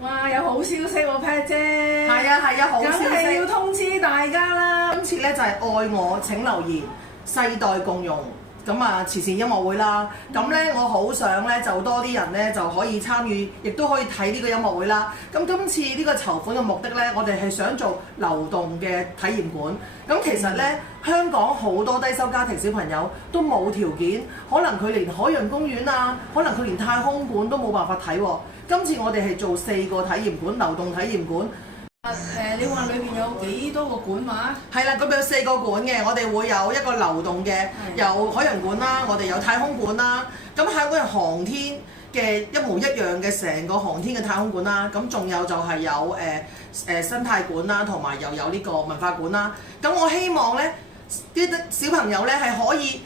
哇！有好消息喎，Pat 姐。係啊，好消息。梗係要通知大家啦。今次咧就係愛我請留言，世代共融。咁啊，慈善音樂會啦，咁咧我好想咧就多啲人咧就可以參與，亦都可以睇呢個音樂會啦。咁今次呢個籌款嘅目的咧，我哋係想做流動嘅體驗館。咁其實咧，香港好多低收家庭小朋友都冇條件，可能佢連海洋公園啊，可能佢連太空館都冇辦法睇喎。今次我哋係做4個體驗館，流動體驗館。你話裏邊有幾多個館話？係啦，咁有4個館嘅，我哋會有一個流動嘅，有海洋館啦，我哋有太空館啦。咁太空係航天嘅一模一樣嘅成個航天嘅太空館啦。咁仲有就係有生態館啦，同埋又有呢個文化館啦。咁我希望咧啲小朋友咧係可以。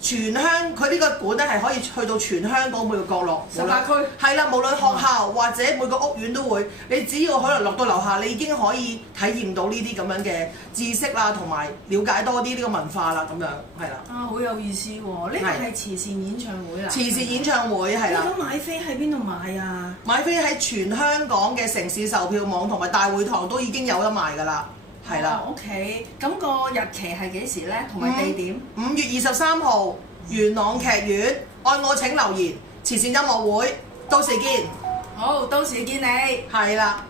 佢呢個館咧係可以去到全香港每個角落18區。係啦，無論學校或者每個屋苑都會。你只要可能落到樓下，你已經可以體驗到呢啲咁樣嘅知識啦，同埋了解多啲呢個文化啦，咁樣係啦。啊，好有意思喎！呢個係慈善演唱會啊！慈善演唱會係啦。咁買飛喺邊度買啊？買飛喺全香港嘅城市售票網同埋大會堂都已經有得賣㗎啦。係啦。OK，咁個日期係幾時咧？同埋地點？5月23號，元朗劇院，愛我請留言，慈善音樂會，到時見。好，到時見你。係啦。